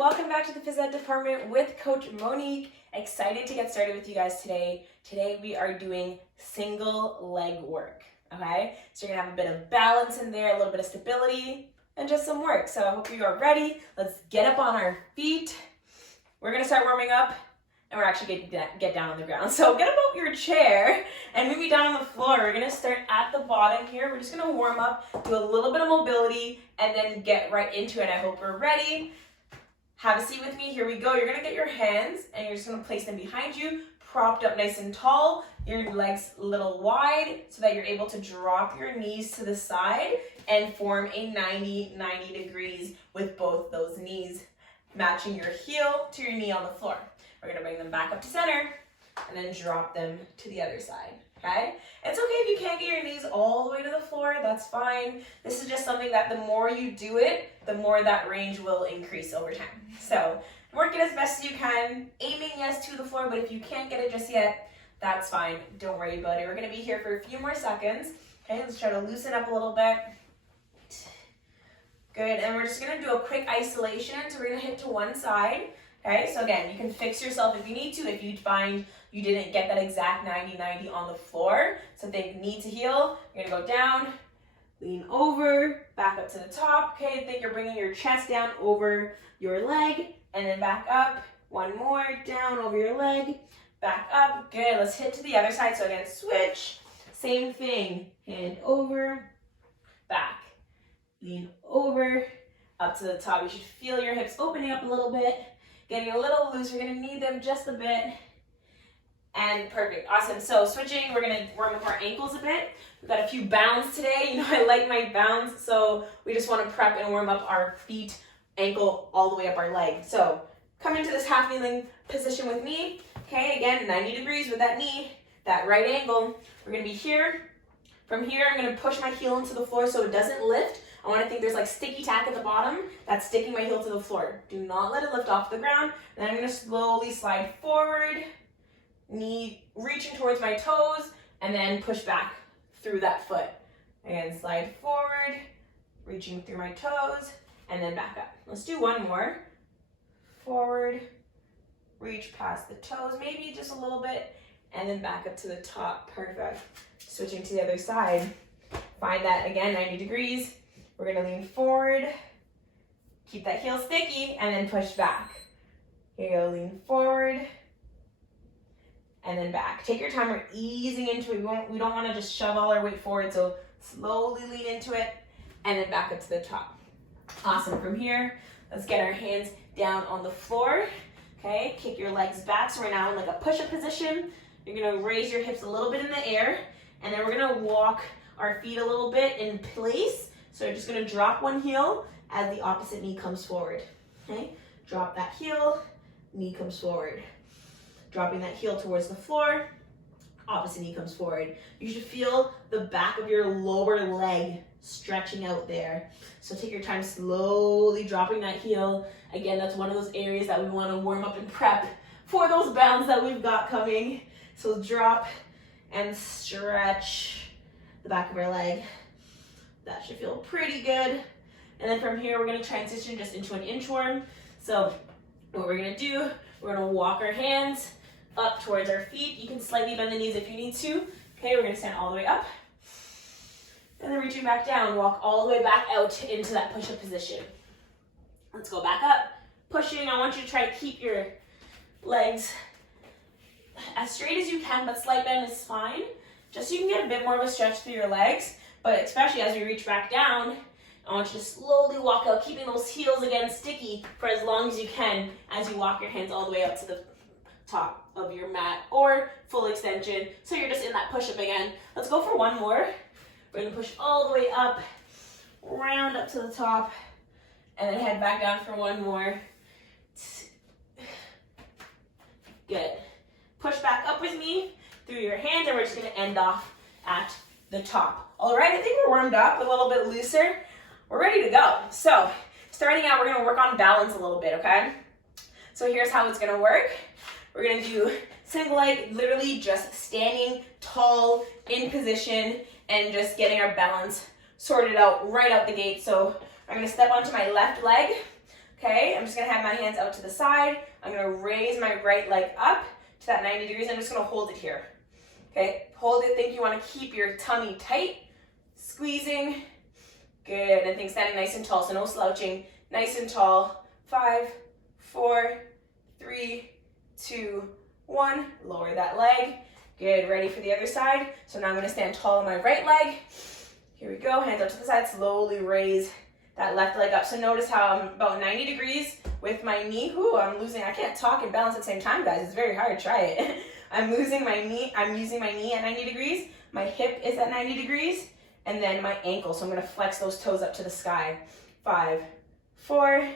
welcome back to the Phys-Ed department with Coach Monique. Excited to get started with you guys today. Today we are doing single leg work, okay? So you're gonna have a bit of balance in there, a little bit of stability, and just some work. So I hope you are ready. Let's get up on our feet. We're gonna start warming up, and we're actually gonna get down on the ground. So get up out your chair and move me down on the floor. We're gonna start at the bottom here. We're just gonna warm up, do a little bit of mobility, and then get right into it. I hope we're ready. Have a seat with me. Here we go. You're gonna get your hands and you're just gonna place them behind you, propped up nice and tall, your legs a little wide so that you're able to drop your knees to the side and form a 90 degrees with both those knees matching your heel to your knee on the floor. We're gonna bring them back up to center and then drop them to the other side, okay? It's okay if you can't get your knees all the way to the floor, that's fine. This is just something that the more you do it, the more that range will increase over time. So work it as best as you can, aiming yes to the floor, but if you can't get it just yet, that's fine. Don't worry about it. We're gonna be here for a few more seconds. Okay, let's try to loosen up a little bit. Good, and we're just gonna do a quick isolation. So we're gonna hit to one side. Okay, so again, you can fix yourself if you need to, if you find you didn't get that exact 90 on the floor. So think knee to heel, you're gonna go down, lean over, back up to the top. Okay, think you're bringing your chest down over your leg, and then back up. One more, down over your leg, back up. Good, let's hit to the other side. So again, switch, same thing, hand over, back, lean over, up to the top. You should feel your hips opening up a little bit, getting a little loose. We're gonna need them just a bit. And perfect, awesome. So switching, we're gonna warm up our ankles a bit. We've got a few bounds today. You know, I like my bounds, so we just wanna prep and warm up our feet, ankle, all the way up our leg. So come into this half kneeling position with me. Okay, again, 90 degrees with that knee, that right angle. We're gonna be here. From here, I'm gonna push my heel into the floor so it doesn't lift. I want to think there's like sticky tack at the bottom that's sticking my heel to the floor. Do not let it lift off the ground. And then I'm going to slowly slide forward, knee reaching towards my toes, and then push back through that foot. Again, slide forward, reaching through my toes, and then back up. Let's do one more. Forward, reach past the toes, maybe just a little bit, and then back up to the top. Perfect. Switching to the other side. Find that, again, 90 degrees. We're gonna lean forward, keep that heel sticky, and then push back. Here you go, lean forward, and then back. Take your time, we're easing into it. We don't wanna just shove all our weight forward, so slowly lean into it, and then back up to the top. Awesome, from here, let's get our hands down on the floor. Okay, kick your legs back, so we're now in like a push-up position. You're gonna raise your hips a little bit in the air, and then we're gonna walk our feet a little bit in place. So you're just gonna drop one heel as the opposite knee comes forward, okay? Drop that heel, knee comes forward. Dropping that heel towards the floor, opposite knee comes forward. You should feel the back of your lower leg stretching out there. So take your time slowly dropping that heel. Again, that's one of those areas that we wanna warm up and prep for those bounds that we've got coming. So drop and stretch the back of our leg. That should feel pretty good. And then from here, we're gonna transition just into an inchworm. So what we're gonna do, we're gonna walk our hands up towards our feet. You can slightly bend the knees if you need to. Okay, we're gonna stand all the way up. And then reaching back down, walk all the way back out into that push-up position. Let's go back up. Pushing, I want you to try to keep your legs as straight as you can, but slight bend is fine. Just so you can get a bit more of a stretch through your legs. But especially as you reach back down, I want you to slowly walk out, keeping those heels again sticky for as long as you can as you walk your hands all the way up to the top of your mat or full extension. So you're just in that push-up again. Let's go for one more. We're gonna push all the way up, round up to the top, and then head back down for one more. Good. Push back up with me through your hands, and we're just gonna end off at the top. All right, I think we're warmed up, a little bit looser. We're ready to go. So starting out, we're gonna work on balance a little bit, okay? So here's how it's gonna work. We're gonna do single leg, literally just standing tall in position and just getting our balance sorted out right out the gate. So I'm gonna step onto my left leg, okay? I'm just gonna have my hands out to the side. I'm gonna raise my right leg up to that 90 degrees. I'm just gonna hold it here. Okay, hold it. Think you wanna keep your tummy tight. Squeezing. Good, and think standing nice and tall, so no slouching. Nice and tall. 5, 4, 3, 2, 1. Lower that leg. Good, ready for the other side. So now I'm gonna stand tall on my right leg. Here we go, hands up to the side, slowly raise that left leg up. So notice how I'm about 90 degrees with my knee. Ooh, I can't talk and balance at the same time, guys. It's very hard, try it. I'm using my knee at 90 degrees. My hip is at 90 degrees. And then my ankle, so I'm gonna flex those toes up to the sky. 5, 4,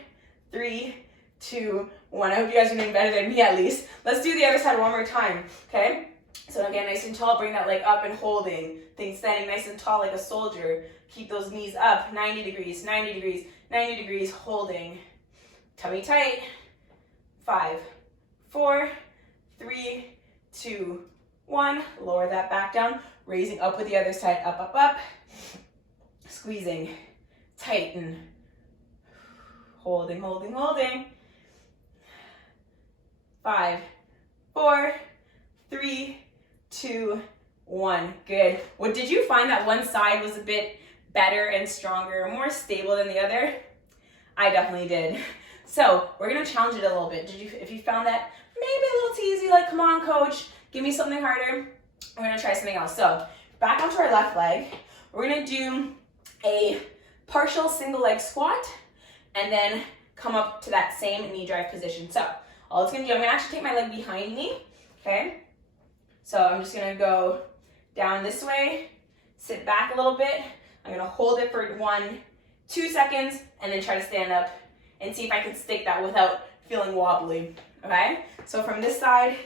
3, 2, 1. I hope you guys are doing better than me at least. Let's do the other side one more time, okay? So again, nice and tall, bring that leg up and holding. Think standing nice and tall like a soldier. Keep those knees up, 90 degrees, 90 degrees, 90 degrees, holding. Tummy tight. 5, 4, 3, 2, 1. Lower that back down. Raising up with the other side, up, up, up. Squeezing, tighten. Holding, holding, holding. 5, 4, 3, 2, 1. Good. What did you find that one side was a bit better and stronger, more stable than the other? I definitely did. So we're gonna challenge it a little bit. If you found that maybe a little too easy, like come on coach, give me something harder, we're gonna try something else. So back onto our left leg, we're gonna do a partial single leg squat and then come up to that same knee drive position. So all it's gonna do, I'm gonna actually take my leg behind me, okay? So I'm just gonna go down this way, sit back a little bit. I'm gonna hold it for 1, 2 seconds, and then try to stand up and see if I can stick that without feeling wobbly, okay? So from this side,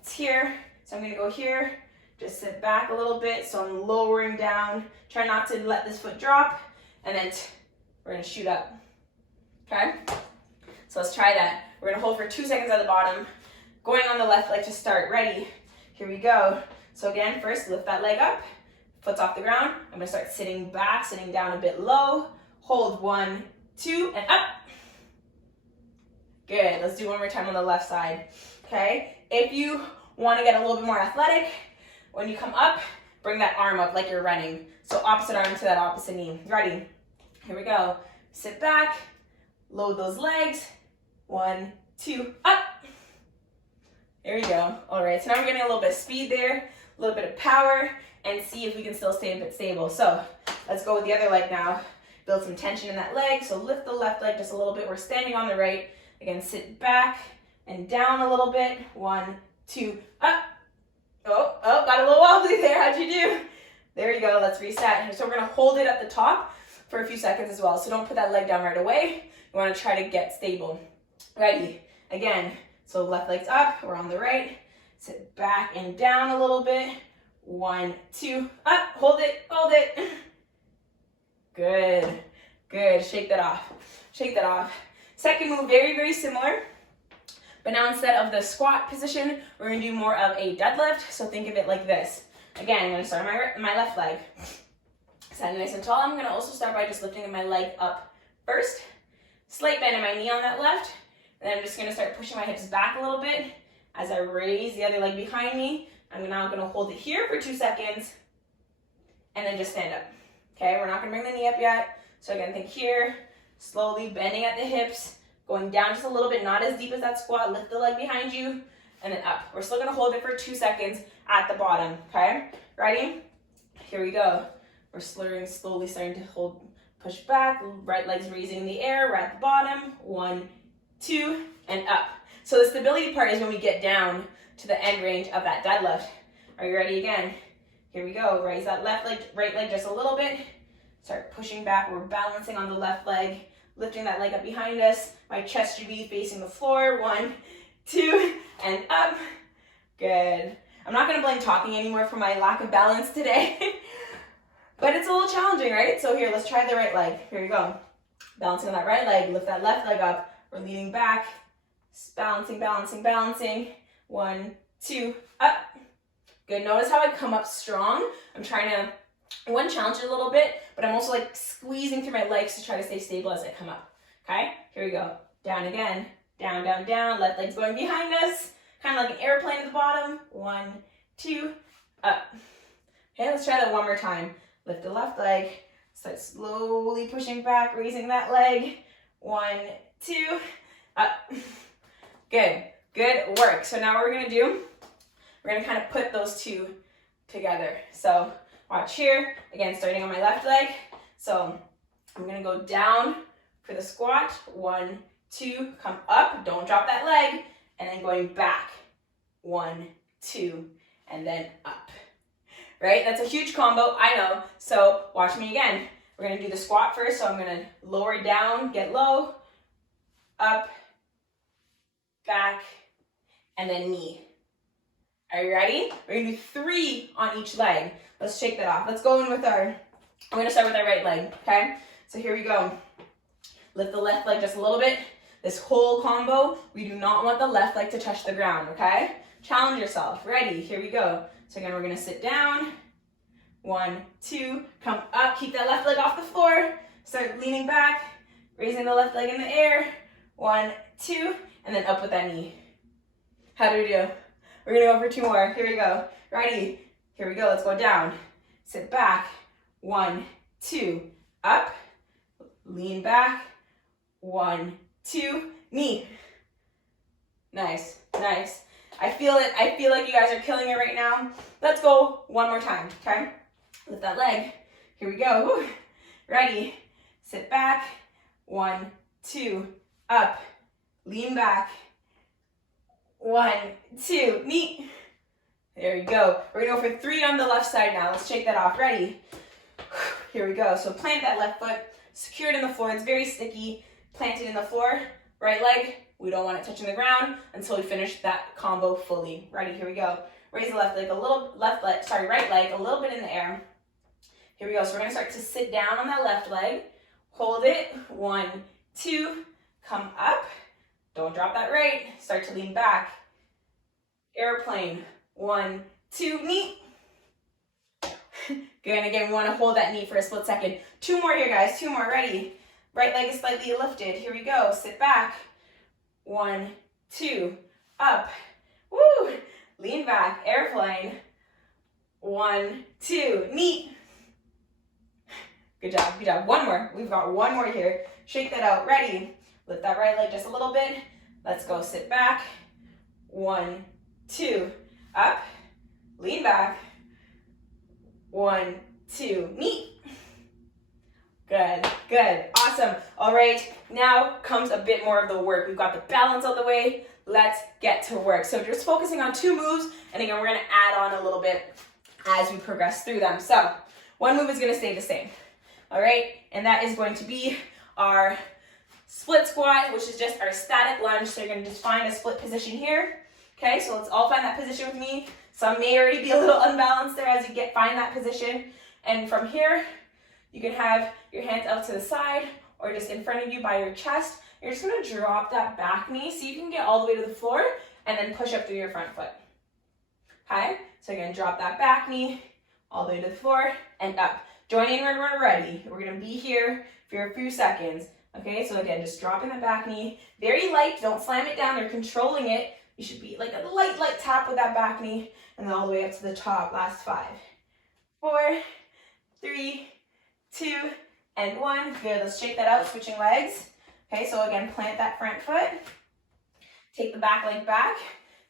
it's here. So I'm gonna go here, just sit back a little bit. So I'm lowering down, try not to let this foot drop, and then we're gonna shoot up, okay? So let's try that. We're gonna hold for 2 seconds at the bottom, going on the left leg to start. Ready? Here we go. So again, first lift that leg up, foot's off the ground. I'm gonna start sitting back, sitting down a bit low. Hold 1, 2, and up. Good, let's do one more time on the left side, okay? If you wanna get a little bit more athletic, when you come up, bring that arm up like you're running. So opposite arm to that opposite knee. Ready? Here we go. Sit back, load those legs. 1, 2, up. There we go. All right, so now we're getting a little bit of speed there, a little bit of power, and see if we can still stay a bit stable. So let's go with the other leg now. Build some tension in that leg. So lift the left leg just a little bit. We're standing on the right. Again, sit back and down a little bit. 1, 2, up. Oh, got a little wobbly there. How'd you do? There you go. Let's reset. So we're going to hold it at the top for a few seconds as well. So don't put that leg down right away. You want to try to get stable. Ready? Again. So left leg's up. We're on the right. Sit back and down a little bit. 1, 2, up. Hold it. Hold it. Good. Good. Shake that off. Shake that off. Second move, very, very similar. But now instead of the squat position, we're going to do more of a deadlift. So think of it like this. Again, I'm going to start on my left leg. Standing nice and tall. I'm going to also start by just lifting my leg up first. Slight bend in my knee on that left. And then I'm just going to start pushing my hips back a little bit as I raise the other leg behind me. I'm now going to hold it here for 2 seconds and then just stand up. Okay, we're not going to bring the knee up yet. So again, think here, slowly bending at the hips, going down just a little bit, not as deep as that squat. Lift the leg behind you and then up. We're still going to hold it for 2 seconds at the bottom. Okay, ready? Here we go. We're slowly starting to hold, push back. Right leg's raising in the air. We're at the bottom. 1, 2, and up. So the stability part is when we get down to the end range of that deadlift. Are you ready again? Here we go. Raise that left leg, right leg just a little bit. Start pushing back. We're balancing on the left leg, lifting that leg up behind us. My chest should be facing the floor. 1, 2, and up. Good. I'm not going to blame talking anymore for my lack of balance today. But it's a little challenging, right? So here, let's try the right leg. Here we go. Balancing on that right leg. Lift that left leg up. We're leaning back. Balancing, balancing, balancing. 1, 2, up. Good. Notice how I come up strong. I'm trying to, challenge it a little bit, but I'm also like squeezing through my legs to try to stay stable as I come up. Okay? Here we go. down again, down, down, down. Left leg's going behind us, kind of like an airplane at the bottom. 1, 2, up. Okay, let's try that one more time. Lift the left leg, start slowly pushing back, raising that leg. 1, 2, up. Good, good work. So now what we're gonna do, we're gonna kind of put those two together. So watch here, again, starting on my left leg. So I'm gonna go down for the squat. 1, 2, come up, don't drop that leg, and then going back. 1, 2, and then up. Right? That's a huge combo, I know. So watch me again. We're gonna do the squat first, so I'm gonna lower down, get low, up, back, and then knee. Are you ready? We're gonna do 3 on each leg. Let's shake that off. Let's go in with I'm gonna start with our right leg, okay? So here we go. Lift the left leg just a little bit. This whole combo, we do not want the left leg to touch the ground, okay? Challenge yourself. Ready? Here we go. So again, we're gonna sit down. 1, 2, come up. Keep that left leg off the floor. Start leaning back, raising the left leg in the air. 1, 2, and then up with that knee. How do we do? We're gonna go for 2 more. Here we go. Ready? Here we go. Let's go down. Sit back. 1, 2, up. Lean back. 1, 2, knee. Nice, nice. I feel it. I feel like you guys are killing it right now. Let's go one more time, okay? Lift that leg. Here we go. Woo. Ready? Sit back. 1, 2, up. Lean back. 1, 2, knee. There we go. We're gonna go for 3 on the left side now. Let's shake that off. Ready? Here we go. So plant that left foot, secure it in the floor. It's very sticky. Plant it in the floor. Right leg, we don't want it touching the ground until we finish that combo fully. Ready? Here we go. Raise the left leg right leg a little bit in the air. Here we go. So we're gonna start to sit down on that left leg. Hold it. 1, 2, come up. Don't drop that right. Start to lean back. Airplane. 1, 2, knee. Good. And again, we want to hold that knee for a split second. 2 more here, guys. 2 more. Ready? Right leg is slightly lifted. Here we go. Sit back. 1, 2, up. Woo! Lean back. Airplane. 1, 2, knee. Good job. Good job. 1 more. We've got 1 more here. Shake that out. Ready? Lift that right leg just a little bit. Let's go. Sit back. 1, 2, up. Lean back. 1, 2, knee. Good, good, awesome. All right, now comes a bit more of the work. We've got the balance out of the way. Let's get to work. So just focusing on 2 moves, and again, we're gonna add on a little bit as we progress through them. So 1 move is gonna stay the same, all right? And that is going to be our split squat, which is just our static lunge. So you're gonna just find a split position here. Okay, so let's all find that position with me. Some may already be a little unbalanced there as you find that position. And from here, you can have your hands out to the side or just in front of you by your chest. You're just gonna drop that back knee so you can get all the way to the floor and then push up through your front foot. Okay, so again, drop that back knee all the way to the floor and up. Join in when we're ready. We're gonna be here for a few seconds. Okay, so again, just dropping the back knee. Very light, don't slam it down, you're controlling it. You should be like a light tap with that back knee and then all the way up to the top. Last 5, 4, 3, 2, and 1. Good, let's shake that out, switching legs. Okay, so again, plant that front foot. Take the back leg back.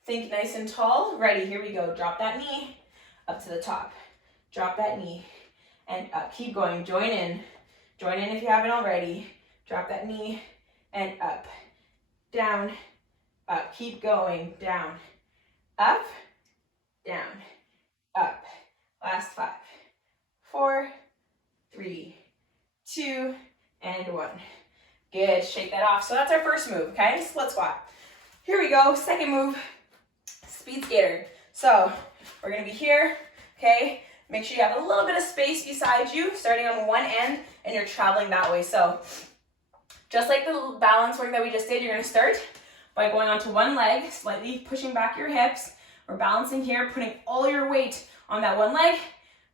Think nice and tall. Ready, here we go. Drop that knee up to the top. Drop that knee and up. Keep going, join in. Join in if you haven't already. Drop that knee and up, down, up. Keep going, down, up, down, up. Last 5, 4, 3, 2, and 1. Good, shake that off. So that's our first move, okay? Split squat. Here we go, second move, speed skater. So we're gonna be here, okay? Make sure you have a little bit of space beside you, starting on one end, and you're traveling that way. So just like the balance work that we just did, you're gonna start by going onto one leg, slightly pushing back your hips. We're balancing here, putting all your weight on that one leg,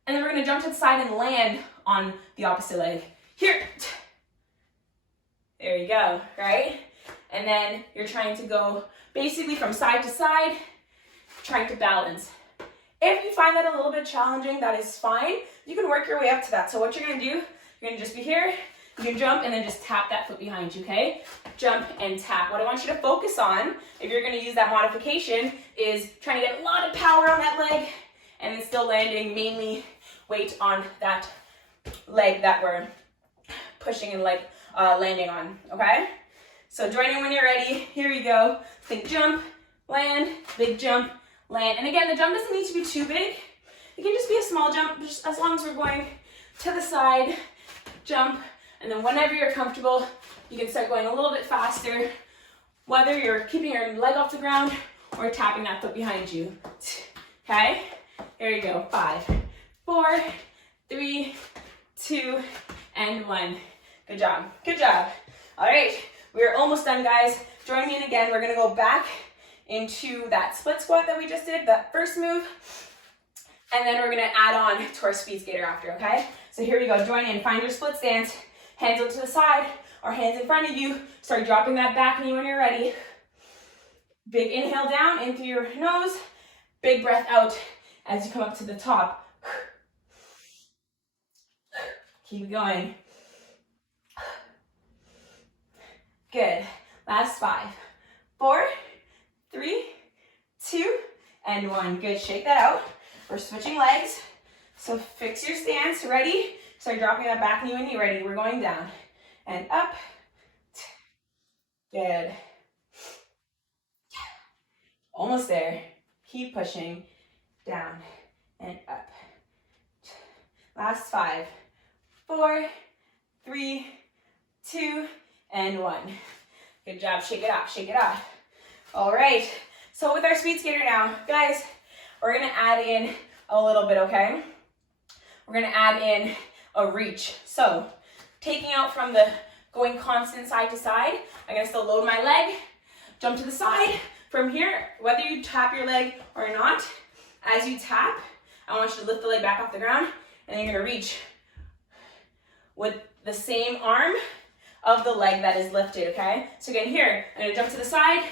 and then we're gonna jump to the side and land on the opposite leg. Here. There you go, right? and then you're trying to go basically from side to side, trying to balance. If you find that a little bit challenging, that is fine. You can work your way up to that. So what you're gonna do, you're gonna just be here, you can jump and then just tap that foot behind you, okay? Jump and tap. What I want you to focus on, if you're gonna use that modification, is trying to get a lot of power on that leg and then still landing mainly weight on that leg that we're pushing and like landing on, okay? So join in when you're ready. Here we go. Big jump, land, big jump, land. And again, the jump doesn't need to be too big. It can just be a small jump, just as long as we're going to the side, jump, and then whenever you're comfortable, you can start going a little bit faster, whether you're keeping your leg off the ground or tapping that foot behind you. Okay? Here you go. 5, 4, 3, 2, and 1. Good job. Good job. All right. We're almost done, guys. Join me in again. We're going to go back into that split squat that we just did, that first move. And then we're going to add on to our speed skater after, okay? So here we go. Join in. Find your split stance. Hands out to the side or hands in front of you. Start dropping that back knee when you're ready. Big inhale down in through your nose. Big breath out as you come up to the top. Keep going. Good. Last 5, 4, 3, 2, and 1. Good. Shake that out. We're switching legs. So fix your stance. Ready? Start dropping that back knee when you're ready. We're going down and up. Good. Almost there. Keep pushing. Down and up. Last 5, 4, 3, 2, and 1. Good job. Shake it off. Shake it off. All right. So with our speed skater now, guys, we're going to add in a little bit, okay? We're going to add in a reach. So taking out from the going constant side to side, I'm going to still load my leg, jump to the side. From here, whether you tap your leg or not, as you tap, I want you to lift the leg back off the ground, and then you're going to reach with the same arm of the leg that is lifted, okay? So again, here, I'm going to jump to the side,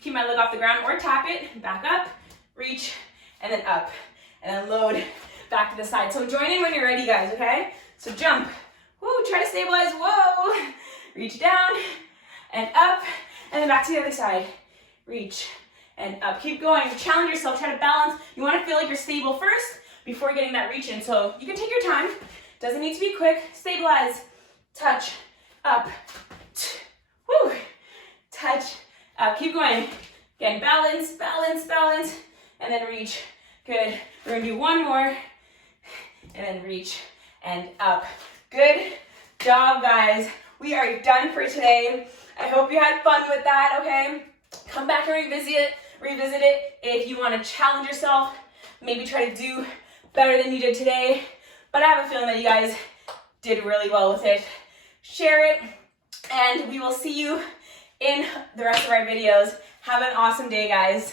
keep my leg off the ground or tap it, back up, reach, and then up, and then load back to the side. So join in when you're ready, guys, okay? So jump, woo, try to stabilize, whoa, reach down, and up, and then back to the other side, reach, and up. Keep going, challenge yourself, try to balance. You want to feel like you're stable first before getting that reach in. So you can take your time, doesn't need to be quick, stabilize, touch, up, woo, touch, up. Keep going. Again, balance, balance, balance, and then reach. Good. We're going to do one more, and then reach and up. Good job, guys. We are done for today. I hope you had fun with that, okay? Come back and revisit it if you want to challenge yourself. Maybe try to do better than you did today. But I have a feeling that you guys did really well with it. Share it, and we will see you in the rest of our videos. Have an awesome day, guys.